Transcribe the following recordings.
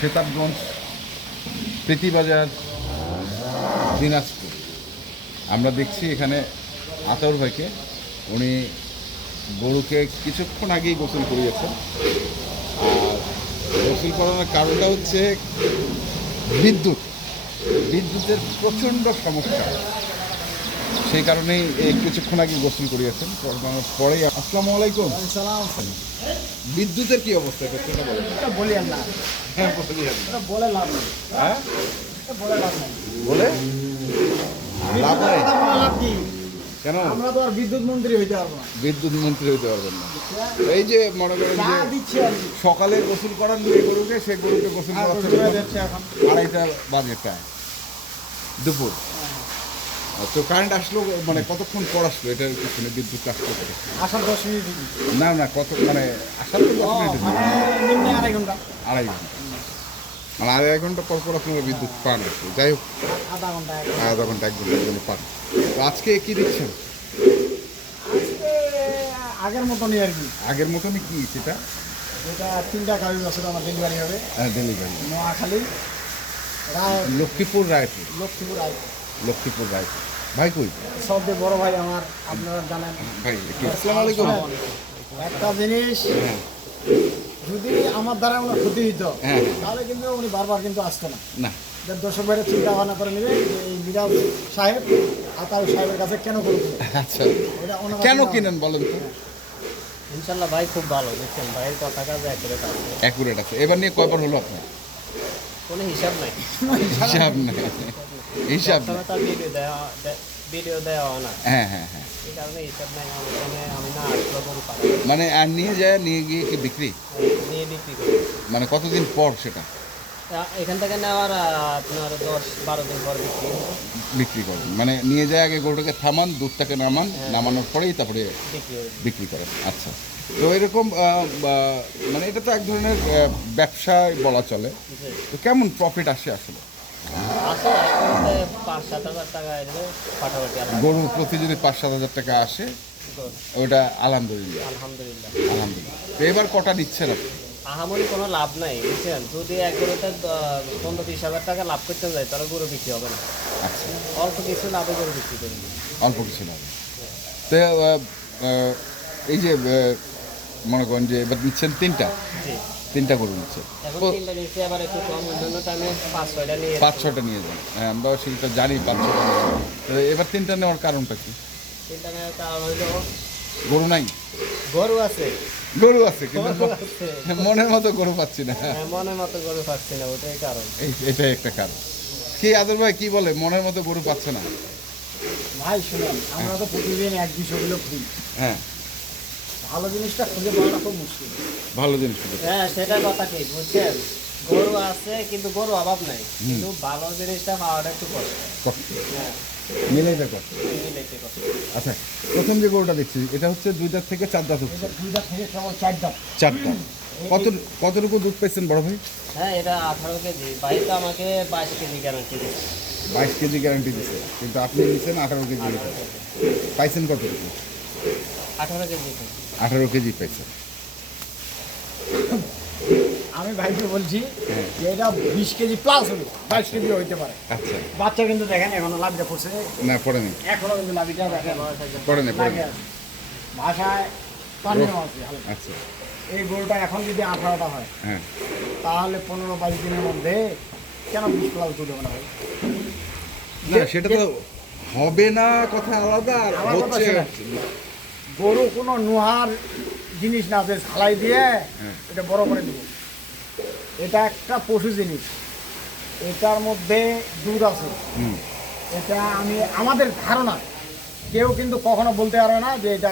সেতাবগঞ্জ, প্রীতিবাজার, দিনাজপুর। আমরা দেখছি এখানে আতাউর ভাইকে, উনি গরুকে কিছুক্ষণ আগেই গোসল করিয়েছেন। আর গোসল করানোর কারণটা হচ্ছে বিদ্যুতের প্রচণ্ড সমস্যা, সেই কারণেই এই কিছুক্ষণ আগে গোসল করিয়েছেন। করানোর পরেই আসসালামু আলাইকুম। বিদ্যুতের কি অবস্থা এটা সেটা বলেন। বলি না, হ্যাঁ বলি আপনি। বলে লাভ নেই, হ্যাঁ বলে লাভ নেই। বলে লাভ নাই লাভ কি? কেন? আমরা তো আর বিদ্যুৎ মন্ত্রী হইতে পারবো না। বিদ্যুৎ মন্ত্রী হইতে পারবেন না। এই যে মনে করেন যা যে দিচ্ছে আর কি। সকালে গোসল করান দিয়ে গরুকে, সে গরুকে গোসল আর করাচ্ছে গোসল করে দিচ্ছে এখন। 2:30 বাজে প্রায় দুপুর। তো কারেন্ট আসলো মানে কতক্ষণ পর আসলো এটার পিছনে বিদ্যুৎ কাজ করতে? আসার 10 মিনিট দিবি। না না কত মানে আসার তো 10 মিনিট মানে নিম্নে আড়াই ঘন্টা, 2.5 ঘন্টা, মানে 2.5 ঘন্টা পর পর আপনারা বিদ্যুৎ পান আর কি। যাই হোক আধা ঘন্টা, আধা ঘন্টা 1 ঘন্টার জন্য পান। তো আজকে কি দিচ্ছেন? আজকে আগের মতনই আর কি। আগের মতনই কি সেটা? যেটা 3টা গাড়ি বছর আমার ডেলিভারি হবে। ডেলিভারি নোয়াখালী, রায়, লক্ষ্মীপুর রায়পুর। লক্ষ্মীপুর, লক্ষ্মীপুর রায়পুর। ভাই কই? সবচেয়ে বড় ভাই আমার, আপনারা জানেন। ভাই কি আসসালামু আলাইকুম। একটা জিনিস, হ্যাঁ যদি আমার দ্বারা ওনার ক্ষতি হইতো হ্যাঁ তাহলে কিন্তু উনি বারবার কিন্তু আসতো না। না দর্শক ভাইরা চিন্তা ভাবনা করে নেবে যে এই মিরাজ সাহেব আতাউর সাহেবের কাছে কেন করবো। আচ্ছা এটা ওনার কেন চিন্তা কিনেন বলেন তো? ইনশাল্লাহ ভাই খুব ভালো, দেখছেন ভাইয়ের কথা কাজ অ্যাকুরেট আছে, অ্যাকুরেট আছে। এবার নিয়ে কয়বার হলো আপনার? কোনো হিসাব নাই। হিসাব নেই, হিসাব নেই। সবসময় তার ভিডিও দেওয়া হয় না, হ্যাঁ হ্যাঁ হ্যাঁ, এই কারণে হিসাব নাই। আমি না আসলে গরু পাই মানে আর নিয়ে যায়, নিয়ে গিয়ে কি বিক্রি? নিয়ে বিক্রি করি। মানে কতদিন পর সেটা এখান থেকে নেওয়ার আপনার 10-12 দিন পর বিক্রি হবে। বিক্রি করবেন? মানে নিয়ে যায় আগে গরুটাকে থামান, দুধটাকে নামান, নামানোর পরেই তারপরে বিক্রি হবে। বিক্রি করেন। আচ্ছা, তো এরকম মানে এটা তো এক ধরনের ব্যবসায় বলা চলে। জি। তো কেমন প্রফিট আসে আসলে? আসে এখন 5-7 হাজার টাকা এলে ফাটাফাটি গরু প্রতি যদি 5-7 হাজার টাকা আসে, ওটা আলহামদুলিল্লাহ। আলহামদুলিল্লাহ। আলহামদুলিল্লাহ। তো এবার কটা নিচ্ছেন আপনি? আহামরি কোনো লাভ নাই, বুঝছেন। যদি এক গরুতে 15-20 হাজার টাকা লাভ করতে যায় তাহলে গরু বিক্রি হবে না। আচ্ছা, অল্প কিছু লাভে গরু বিক্রি করি। অল্প কিছু না। তো এই যে মনে করেন যে এবার নিচ্ছেন জি। 3টা গরু নিচ্ছেন, এখন 3টা নিচে আবার একটু কম, অন্যান্য টাইমে 5-6টা নিয়ে 5-6টা নিয়ে যান। হ্যাঁ, আমরা সেটা জানি 5-6টা নিয়ে যান। তো এবার 3টা নেওয়ার কারণটা কি? 3টা নেওয়ার কারণ হইলো গরু নাই? গরু আছে, গরু আছে কিন্তু গরু আছে, মনের মতো গরু পাচ্ছি না। হ্যাঁ, মনের মতো গরু পাচ্ছি না, ওটাই কারণ। এটাই একটা কারণ। কি আদর ভাই কি বলে, মনের মতো গরু পাচ্ছে না? ভাই শুনেন, আমরা তো প্রতিদিন 1-200 কিলো ফ্রি। হ্যাঁ, ভালো জিনিসটা খুঁজে পাওয়াটা খুব মুশকিল। ভালো জিনিস খুঁজে। হ্যাঁ, সেটা কথা ঠিক, বুঝছেন। গরু আছে কিন্তু গরু অভাব নাই, কিন্তু ভালো জিনিসটা পাওয়াটা একটু কষ্ট। কষ্ট হ্যাঁ, মিলাইতে কষ্ট। মিলাইতে কষ্ট। আচ্ছা, প্রথম যে গরুটা দেখছি এটা হচ্ছে 2 দাঁত থেকে 4 দাঁত হচ্ছে। এটা 2 দাঁত থেকে কেবল 4 দাঁত। 4 দাঁত। কতটুকু দুধ পেয়েছেন বড় ভাই? হ্যাঁ, এটা 18 কেজি। ভাই তো আমাকে 22 কেজি গ্যারান্টি দিচ্ছে। 22 কেজি গ্যারান্টি দিচ্ছে, কিন্তু আপনি নিচ্ছেন 18 কেজি। পাইছেন কতটুকু? 18 কেজি। 18 কেজি পাইছেন। আমি ভাইকে বলছি হ্যাঁ। যে এটা 20 কেজি প্লাস হবে, 22 কেজি হইতে পারে। আচ্ছা, বাচ্চা কিন্তু দেখেন এখনো লাভিটা পড়ছে, না পড়েনি, এখনো কিন্তু লাভিটা দেখেন পড়েনি। লাগে আছে। ভাষায় পানিও আছে হালকা। আচ্ছা, এই গরুটা এখন যদি 18টা হয় হ্যাঁ, তাহলে 15-22 দিনের মধ্যে কেন 20 প্লাস দুধ হবে না ভাই? না সেটা তো হবে না, কথা আলাদা। আর আমার কথা হচ্ছে শোনেন। গরু কোনো নোহার জিনিস না যে ঝালাই দিয়ে হ্যাঁ। এটা বড় করে দেব। এটা একটা পশু জিনিস, এটার মধ্যে দুধ আছে। হুম, এটা আমাদের ধারণা, কেউ কিন্তু কখনো বলতে পারবে না যে এটা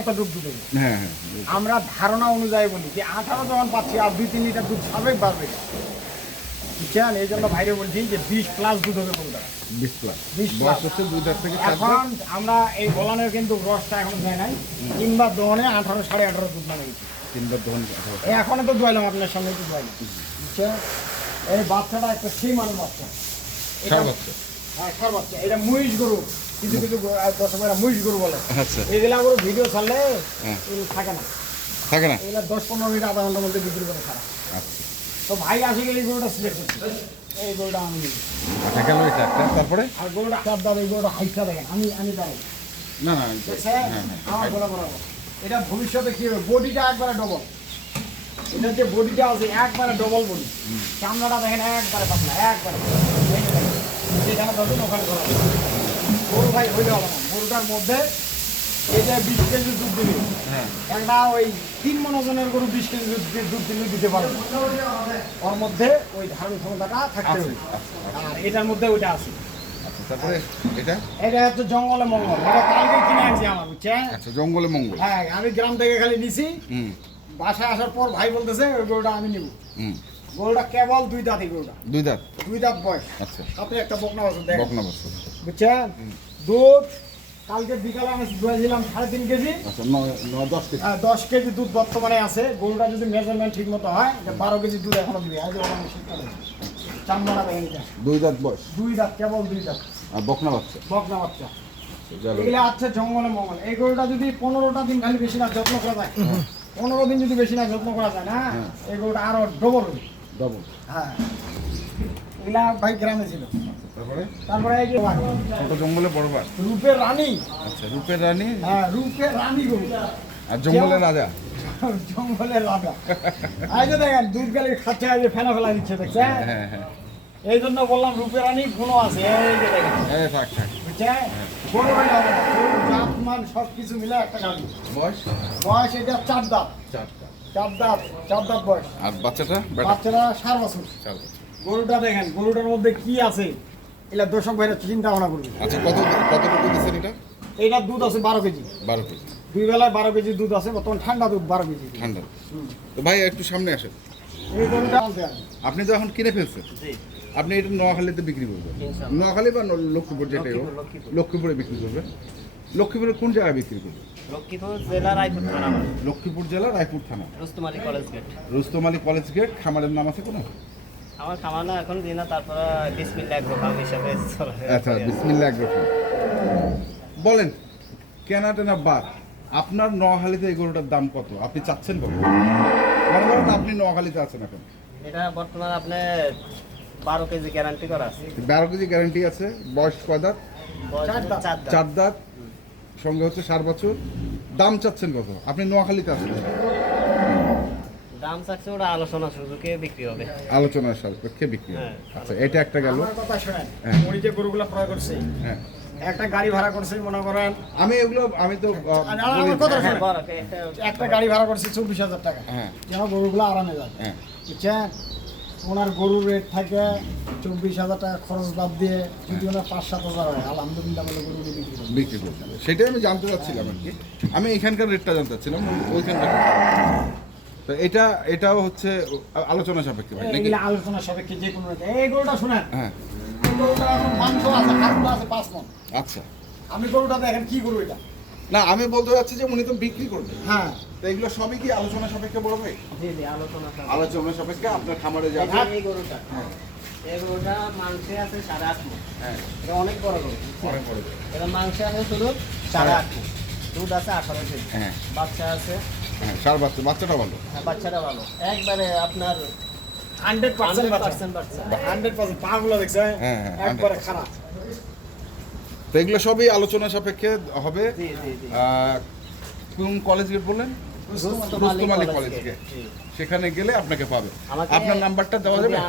এতটুক দুধ হবে। হ্যাঁ হ্যাঁ, আমরা ধারণা অনুযায়ী বলি যে 18 যখন পাচ্ছি আর 2-3 লিটার দুধ স্বাভাবিক বাড়বে, বুঝছেন। এই জন্য বাইরে বলছি যে 20 প্লাস দুধ হবে গরুটা। 20 প্লাস 20 বয়স plus। হচ্ছে 2 দাঁত থেকে 4 দাঁত। এখন আমরা এই বলানের কিন্তু রসটা এখন দেয় নাই, 3 বার দহনে 18-18.5 দুধ মানে গেছে। 3 বার দহন। এই এখনো তো দোয়াইলাম আপনার সামনে, তো দোয়াইলাম, বুঝছেন। এই বাচ্চাটা একটা সিমানের বাচ্চা, এটা ষাঁড় বাচ্চা। হ্যাঁ ষাঁড় বাচ্চা। এটা মহিষ গরু, কিছু কিছু দর্শকেরা মহিষ গরু বলে। আচ্ছা, এগুলা গরু ভিডিও ছাড়লে হ্যাঁ। এগুলো থাকে না, থাকে না। এগুলা 10-15 মিনিট আধা ঘন্টার মধ্যে বিক্রি করে ছাড়া। আচ্ছা, তো ভাই আসে গেলে এই গরুটা সিলেক্ট করছে, এই গরুটা আমি নিই। আচ্ছা গেল এটা একটা, তারপরে আর গরুটা চাপ দাও, এই গরুটা হাইটটা দেখেন, আমি দাঁড়াই না না দেখছেন? আমার গলা বরাবর। এটা ভবিষ্যতে কি হবে, বডিটা একবারে ডবল, এটা যে বডিটা আছে একবারে ডবল বডি, চামড়াটা দেখেন একবারে পাতলা, একবারে এই যে দেখেন, যেখানে ধরবেন ওখানে ধরা যাবে। গরু ভাই হইলে হবে না, গরুটার মধ্যে এই যে 20 কেজি দুধ দিবে, হ্যাঁ একটা ওই 3 মণ ওজনের গরু 20 কেজি দুধ দিলে দিতে পারবে না। ওর মধ্যে ওই ধারণ ক্ষমতাটা থাকতে হবে, আর এটার মধ্যে ওইটা আছে। আচ্ছা তারপরে এটা এটা হচ্ছে জঙ্গলে মঙ্গল, এটা কালকে কিনে আনছি আমার, বুঝছেন? আচ্ছা জঙ্গলে মঙ্গল। হ্যাঁ, আমি গ্রাম থেকে খালি নিছি, হুম বাসায় আসার পর ভাই বলতেছে ওই গরুটা আমি নিব। হুম গরুটা কেবল 2 দাঁতই, গরুটা দুই দাঁত 2 দাঁত বয়স, আচ্ছা সাথে একটা বকনা বছর দেখ, বকনা বছর। বুঝছেন? দুধ কালকে বিকালে আমি দুয়াইছিলাম 3.5 কেজি, আচ্ছা 10 কেজি। 10 কেজি দুধ বর্তমানে আছে। গরুটা যদি মেজারমেন্ট ঠিক মতো হয়, 12 কেজি দুধ এখনো দিবে। আজ ওরা শীতকালে চামড়া দেখেন, এটা দুই দাঁত বয়স 2 দাঁত, কেবল 2 দাঁত আর বকনা বাচ্চা। বকনা বাচ্চা। গেল। এগুলো আছে জঙ্গলে মঙ্গল। এই গরুটা যদি 15টা দিন খালি বেশি না যত্ন করা যায়, 15 দিন যদি বেশি না যত্ন করা যায় না, এই গরুটা আরো ডবল হবে। ডবল। হ্যাঁ, এগুলা ভাই গ্রামে ছিল। তারপরে তারপরে এই যে ছোট জঙ্গলে বড় বার। রূপের রানী, আচ্ছা রূপের রানী হ্যাঁ রূপের রানী গরু, আর জঙ্গলের রাজা। জঙ্গলের রাজা। এই যে দেখেন দুধ গালি খাচ্ছে, এই যে ফেনা ফেলা দিচ্ছে, দেখছেন? হ্যাঁ হ্যাঁ এই জন্য বললাম রূপের রানী গুণও আছে। এই যে দেখেন, এই থাক থাক। বুঝছেন? গরু হয়ে যাবে না, গরুর জাত মান সব কিছু মিলে একটা গাড়ি। বয়স বয়স এটা 4 দাঁত, 4 দাঁত বয়স। আর বাচ্চাটা বেটা বাচ্চারা 4 বছর। 4 বছর। গরুটা দেখেন, গরুটার মধ্যে কি আছে, এগুলা দর্শক ভাইরা চিন্তা ভাবনা করবে। আচ্ছা কতটুকু দিচ্ছেন এটা? এইটার দুধ আছে 12 কেজি, 12 কেজি 2 বেলায় 12 কেজি দুধ আছে। বর্তমান ঠান্ডা দুধ 12 কেজি। ঠান্ডা। তো ভাই একটু সামনে আসেন। এই গরুটা আনতে হবে। আপনি তো এখন কিনে ফেলছেন, জি আপনি এটা নোয়াখালীতে বিক্রি করবেন। ইনশাআল্লাহ। নোয়াখালী বা লক্ষ্মীপুর যেটাই হোক, লক্ষ্মীপুর। লক্ষ্মীপুরে বিক্রি করবেন। লক্ষ্মীপুরে কোন জায়গায় বিক্রি করবেন? লক্ষ্মীপুর জেলা রায়পুর থানা, লক্ষ্মীপুর জেলা রায়পুর থানা, Rustam Ali college gate. Rustam Ali college gate. খামারের নাম আছে কোনো? আমার খামার না এখন দিই না, তারপরে বিসমিল্লাহ এগ্রো ফার্ম হিসাবে চলে। আচ্ছা বিসমিল্লাহ এগ্রো ফার্ম। বলেন কেনা টেনা বাদ, আপনার নোয়াখালীতে এই গরুটার দাম কত? আপনি চাচ্ছেন কত? মনে করেন আপনি নোয়াখালীতে আছেন এখন, এটা বর্তমানে আপনার 12 কেজি গ্যারান্টি করা আছে। 12 কেজি গ্যারান্টি আছে। বয়স কয় দাঁত? বয়স 4 দাঁত। 4 দাঁত। 4 দাঁত। সঙ্গে হচ্ছে 4 বছর। দাম চাচ্ছেন কত? আপনি নোয়াখালীতে আছেন, দাম চাচ্ছে ওটা আলোচনা সুযোগে বিক্রি হবে। আলোচনার সাপেক্ষে বিক্রি হবে। হ্যাঁ। আচ্ছা এটা একটা গেল। আমার কথা শোনেন, হ্যাঁ। উনি যে গরুগুলো ক্রয় করছে, হ্যাঁ একটা গাড়ি ভাড়া করছে, মনে করেন আমি তো আমার কথা হ্যাঁ, শোনেন, বড় একটা একটা গাড়ি ভাড়া করছে 24,000 টাকা, হ্যাঁ যেন গরুগুলো আরামে যায়, হ্যাঁ বুঝছেন? ওনার গরুর রেট থাকে 24,000 টাকা খরচ বাদ দিয়ে, যদি ওনার 5-7 হাজার হয়, আলহামদুলিল্লাহ বলে গরুগুলো বিক্রি করবে। বিক্রি করছেন, সেটাই আমি জানতে চাচ্ছিলাম আর কি। আমি এখানকার রেটটা জানতে চাচ্ছিলাম, ওইখানকার। তো এটাও হচ্ছে আলোচনা সাপেক্ষে ভাই নাকি? এগুলো আলোচনা সাপেক্ষে যে কোনো rate। এই গরুটা শোনেন, হ্যাঁ এই গরুটা এখন মাংস আছে, হাড়গুলো আছে 5 মণ। আচ্ছা। আমি গরুটা দেখেন কি গরু এটা। না আমি বলতে চাচ্ছি যে উনি তো বিক্রি করবেন, হ্যাঁ, তো এগুলো সবই কি আলোচনা সাপেক্ষে বড় ভাই? জি জি আলোচনা সাপেক্ষে। আলোচনা সাপেক্ষে আপনার খামারে যাবে। এই গরুটা, হ্যাঁ এই গরুটা মাংসে আছে 8.5 মণ। হ্যাঁ এটা অনেক বড় গরু, অনেক বড়। এটা মাংসে আছে শুধু 8.5 মণ। দুধ আছে 18 কেজি। হ্যাঁ বাচ্চা আছে, হ্যাঁ সার বাচ্চাটা ভালো। হ্যাঁ, বাচ্চাটা ভালো, একবারে আপনার 100% বাচ্চা, 100% বাচ্চা। 100%। পাগুলো দেখছেন হ্যাঁ, হ্যাঁ, একবারে খারাপ। তো এগুলো সবই আলোচনা সাপেক্ষে হবে। জি জি জি। কোন কলেজ গেট বললেন? Rustam Ali Rustam Ali college college gate. Gate. জি। সেখানে গেলে আপনাকে পাবে। আমাকে আপনার নাম্বারটা দেওয়া যদি যাবে?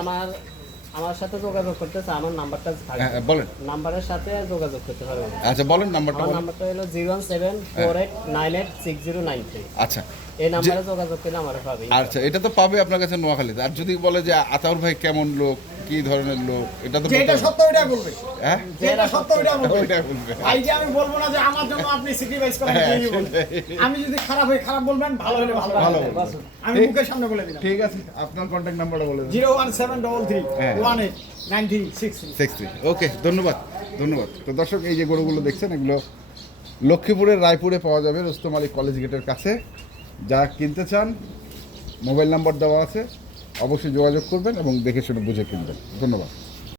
আমার সাথে যোগাযোগ করতে চায়, আমার নাম্বারটা থাকবে। হ্যাঁ বলেন। নাম্বারের সাথে যোগাযোগ করতে পারবেন। আচ্ছা বলেন নাম্বারটা আমার বলেন। নাম্বারটা হলো 01748986093। আচ্ছা এই নাম্বারে যোগাযোগ করলে আমার পাবে। আচ্ছা এটা তো পাবে আপনার কাছে নোয়াখালীতে। আর যদি বলে যে আতাউর ভাই কেমন লোক, কি ধরনের লোক, এটা তো যেটা বলতে হবে। সত্য ওইটা বলবে, হ্যাঁ যেটা সত্য ওইটা বলবে। ওইটা বলবে। ভাই যে আমি বলবো না যে আমার জন্য আপনি স্যাক্রিফাইস করেন, হ্যাঁ, কেউই বলবে। আমি যদি খারাপ হই খারাপ বলবেন, ভালো হলে ভালো ভালো বলবেন। বলবেন। আমি মুখের সামনে বলে দিলাম। ঠিক আছে আপনার কন্ট্যাক্ট নাম্বারটা বলে দেন। 01733 হ্যাঁ। 189363। 63। ওকে ধন্যবাদ ধন্যবাদ। তো দর্শক এই যে গরুগুলো দেখছেন, এগুলো লক্ষ্মীপুরের রায়পুরে পাওয়া যাবে, রুস্তম আলী কলেজ গেটের কাছে। যারা কিনতে চান মোবাইল নাম্বার দেওয়া আছে, অবশ্যই যোগাযোগ করবেন এবং দেখে শুনে বুঝে কিনবেন। ধন্যবাদ।